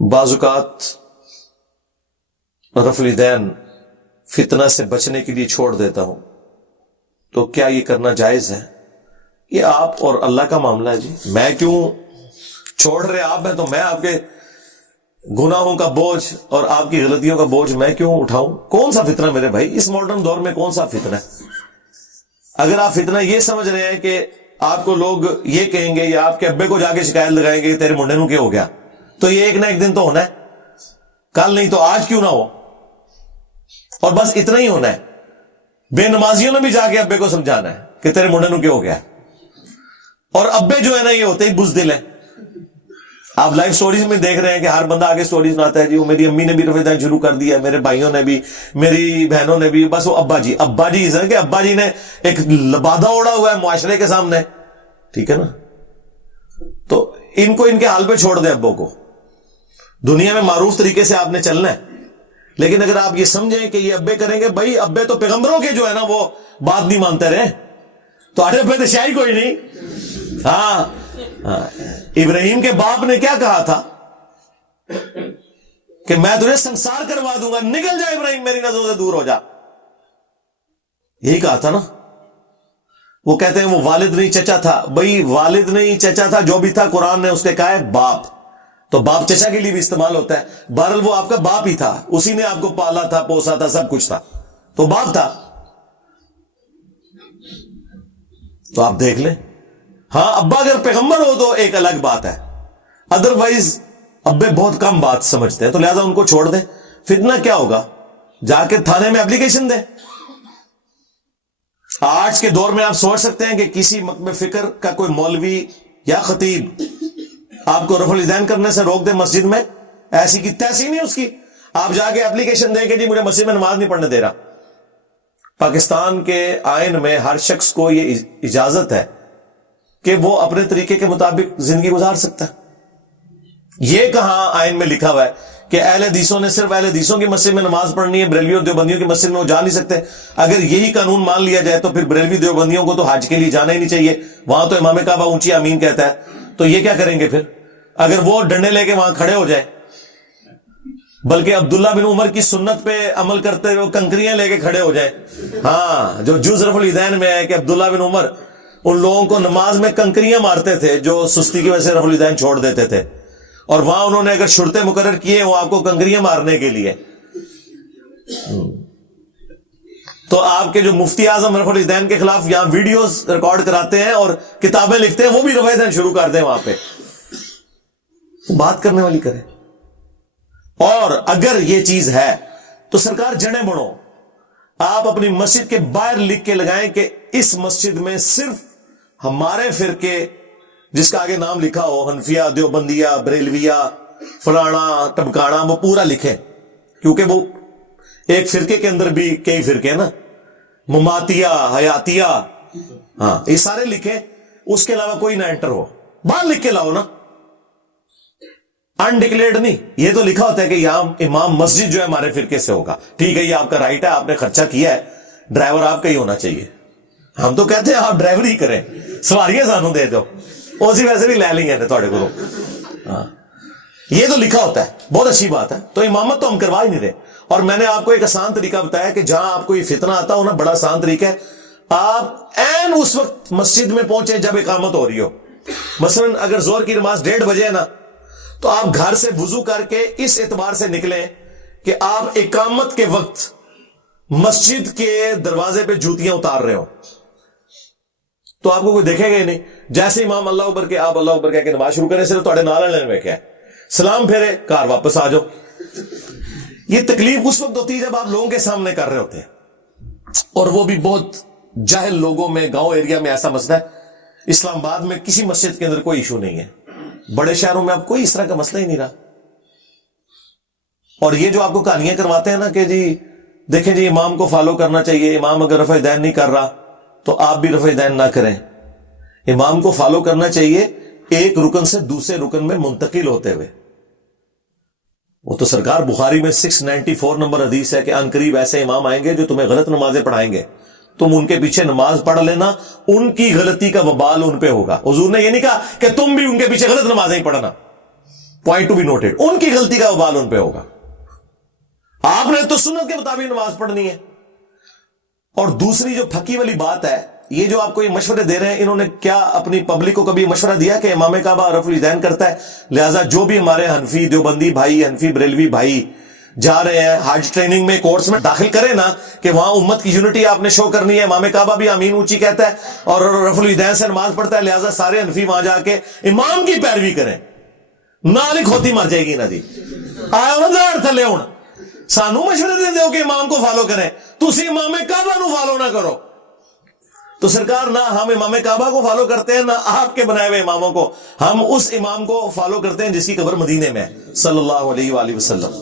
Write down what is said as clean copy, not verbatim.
بعض اوقات رفع الیدین فتنہ سے بچنے کے لیے چھوڑ دیتا ہوں، تو کیا یہ کرنا جائز ہے؟ یہ آپ اور اللہ کا معاملہ ہے جی، میں کیوں چھوڑ رہے آپ ہیں تو میں آپ کے گناہوں کا بوجھ اور آپ کی غلطیوں کا بوجھ میں کیوں اٹھاؤں؟ کون سا فتنہ میرے بھائی، اس ماڈرن دور میں کون سا فتنہ ہے؟ اگر آپ فتنہ یہ سمجھ رہے ہیں کہ آپ کو لوگ یہ کہیں گے یا آپ کے ابے کو جا کے شکایت لگائیں گے کہ تیرے منڈے نو کیا ہو گیا، تو یہ ایک نہ ایک دن تو ہونا ہے، کل نہیں تو آج کیوں نہ ہو، اور بس اتنا ہی ہونا ہے۔ بے نمازیوں نے بھی جا کے ابے کو سمجھانا ہے کہ تیرے منڈے نو کیا ہو گیا، اور ابے جو ہے نا یہ ہوتے ہی بزدل ہیں۔ آپ لائف سٹوریز میں دیکھ رہے ہیں کہ ہر بندہ آگے سٹوریز سناتا ہے جی وہ میری امی نے بھی رفع الیدین شروع کر دیا، میرے بھائیوں نے بھی، میری بہنوں نے بھی، بس وہ ابا جی اس کہ ابا جی نے ایک لبادہ اوڑا ہوا ہے معاشرے کے سامنے، ٹھیک ہے نا؟ تو ان کو ان کے حال پہ چھوڑ دیں ابوں کو، دنیا میں معروف طریقے سے آپ نے چلنا ہے، لیکن اگر آپ یہ سمجھیں کہ یہ ابے کریں گے، بھائی ابے تو پیغمبروں کے جو ہے نا وہ بات نہیں مانتے رہے، تو آٹھے ابے تو شاید کوئی نہیں۔ ہاں ابراہیم کے باپ نے کیا کہا تھا کہ میں تجھے سنسار کروا دوں گا، نکل جا ابراہیم میری نظروں سے دور ہو جا، یہی کہا تھا نا۔ وہ کہتے ہیں وہ والد نہیں چچا تھا، بھائی والد نہیں چچا تھا، جو بھی تھا قرآن نے اس نے کہا ہے باپ، تو باپ چچا کے لیے بھی استعمال ہوتا ہے، بہرحال وہ آپ کا باپ ہی تھا، اسی نے آپ کو پالا تھا، پوسا تھا، سب کچھ تھا، تو باپ تھا۔ تو آپ دیکھ لیں، ہاں ابا اگر پیغمبر ہو تو ایک الگ بات ہے، ادروائز ابے بہت کم بات سمجھتے ہیں، تو لہذا ان کو چھوڑ دیں۔ فتنہ کیا ہوگا؟ جا کے تھانے میں اپلیکیشن دیں۔ آج کے دور میں آپ سوچ سکتے ہیں کہ کسی مکتب فکر کا کوئی مولوی یا خطیب آپ کو رفع الیدین کرنے سے روک دے مسجد میں؟ ایسی کی تیسی نہیں اس کی، آپ جا کے اپلیکیشن دیں کہ جی مجھے مسجد میں نماز نہیں پڑھنے دے رہا۔ پاکستان کے آئین میں ہر شخص کو یہ اجازت ہے کہ وہ اپنے طریقے کے مطابق زندگی گزار سکتا ہے۔ یہ کہاں آئین میں لکھا ہوا ہے کہ اہل حدیثوں نے صرف اہل حدیثوں کی مسجد میں نماز پڑھنی ہے، بریلوی اور دیوبندیوں کی مسجد میں وہ جا نہیں سکتے؟ اگر یہی قانون مان لیا جائے تو پھر بریلوی دیوبندیوں کو تو حج کے لیے جانا ہی نہیں چاہیے، وہاں تو امام کعبہ اونچی آمین کہتا ہے، تو یہ کیا کریں گے پھر اگر وہ ڈنڈے لے کے وہاں کھڑے ہو جائے؟ بلکہ عبداللہ بن عمر کی سنت پہ عمل کرتے ہوئے کنکریاں لے کے کھڑے ہو جائیں۔ ہاں جو جز رفع الیدین میں ہے کہ عبداللہ بن عمر ان لوگوں کو نماز میں کنکریاں مارتے تھے جو سستی کی وجہ سے رفع الیدین چھوڑ دیتے تھے، اور وہاں انہوں نے اگر شرطیں مقرر کیے وہ آپ کو کنکریاں مارنے کے لیے، تو آپ کے جو مفتی اعظم رفع الیدین کے خلاف یہاں ویڈیوز ریکارڈ کراتے ہیں اور کتابیں لکھتے ہیں، وہ بھی رفع الیدین شروع کر دیں وہاں پہ، بات کرنے والی کریں۔ اور اگر یہ چیز ہے تو سرکار جڑیں بڑھو، آپ اپنی مسجد کے باہر لکھ کے لگائیں کہ اس مسجد میں صرف ہمارے فرقے، جس کا آگے نام لکھا ہو، حنفیہ، دیوبندیہ، بریلویہ، فلانا ٹمکانا، وہ پورا لکھیں، کیونکہ وہ ایک فرقے کے اندر بھی کئی فرقے ہیں نا، مماتیہ، حیاتیہ، ہاں یہ سارے لکھیں، اس کے علاوہ کوئی نہ انٹر ہو، باہر لکھ کے لاؤ نا، انڈکلیئرڈ نہیں۔ یہ تو لکھا ہوتا ہے کہ یہاں امام مسجد جو ہے ہمارے فرقے سے ہوگا، ٹھیک ہے یہ آپ کا رائٹ ہے، آپ نے خرچہ کیا ہے، ڈرائیور آپ کا ہی ہونا چاہیے، ہم تو کہتے ہیں آپ ڈرائیور ہی کریں، سواریاں سانوں دے دو، اسی ویسے بھی لے لیں گے تھوڑے کو، ہاں یہ تو لکھا ہوتا ہے، بہت اچھی بات ہے۔ تو امامت تو ہم کروا ہی نہیں رہے، اور میں نے آپ کو ایک آسان طریقہ بتایا کہ جہاں آپ کو یہ فتنہ آتا ہو نا، بڑا آسان طریقہ ہے، آپ عین اس وقت مسجد میں پہنچے جب اقامت ہو رہی ہو، مثلا اگر زور کی نماز 1:30 بجے ہے نا، تو آپ گھر سے وضو کر کے اس اعتبار سے نکلیں کہ آپ اقامت کے وقت مسجد کے دروازے پہ جوتیاں اتار رہے ہو، تو آپ کو کوئی دیکھے گا ہی نہیں۔ جیسے امام اللہ اکبر کے آپ اللہ اکبر کہہ کے نماز شروع کریں، صرف تھوڑے نال لینے میں کیا ہے، سلام پھیرے کار واپس آ جاؤ۔ یہ تکلیف اس وقت ہوتی ہے جب آپ لوگوں کے سامنے کر رہے ہوتے ہیں، اور وہ بھی بہت جاہل لوگوں میں، گاؤں ایریا میں ایسا مسئلہ ہے۔ اسلام آباد میں کسی مسجد کے اندر کوئی ایشو نہیں ہے، بڑے شہروں میں اب کوئی اس طرح کا مسئلہ ہی نہیں رہا۔ اور یہ جو آپ کو کہانیاں کرواتے ہیں نا کہ جی دیکھیں جی امام کو فالو کرنا چاہیے، امام اگر رفع الیدین نہیں کر رہا تو آپ بھی رفع الیدین نہ کریں، امام کو فالو کرنا چاہیے ایک رکن سے دوسرے رکن میں منتقل ہوتے ہوئے۔ وہ تو سرکار بخاری میں 694 نمبر حدیث ہے کہ ان قریب ایسے امام آئیں گے جو تمہیں غلط نمازیں پڑھائیں گے، تم ان کے پیچھے نماز پڑھ لینا، ان کی غلطی کا وبال ان پہ ہوگا۔ حضور نے یہ نہیں کہا کہ تم بھی ان کے پیچھے غلط نمازیں ہی پڑھنا، پوائنٹ ٹو بی نوٹڈ. ان کی غلطی کا وبال ان پہ ہوگا. آپ نے تو سنت کے مطابق نماز پڑھنی ہے. اور دوسری جو پھکی والی بات ہے, یہ جو آپ کو یہ مشورے دے رہے ہیں, انہوں نے کیا اپنی پبلک کو کبھی مشورہ دیا کہ امام کعبہ رفع الیدین کرتا ہے, لہذا جو بھی ہمارے حنفی دیوبندی بھائی, حنفی بریلوی بھائی جا رہے ہیں حج ٹریننگ میں, کورس میں داخل کریں نا, کہ وہاں امت کی یونٹی آپ نے شو کرنی ہے. امام کعبہ بھی آمین اونچی کہتا ہے اور رفع الیدین سے نماز پڑھتا ہے, لہذا سارے حنفی وہاں جا کے امام کی پیروی کریں. نالک ہوتی مر جائے گی نا جی. آیا نا تھلے ہوں سانو مشورے دے ہو کہ امام کو فالو کریں, تسی امام کعبہ نو فالو نہ کرو. تو سرکار نہ ہم امام کعبہ کو فالو کرتے ہیں, نہ آپ کے بنائے ہوئے اماموں کو. ہم اس امام کو فالو کرتے ہیں جس کی قبر مدینے میں ہے, صلی اللہ علیہ وآلہ وسلم.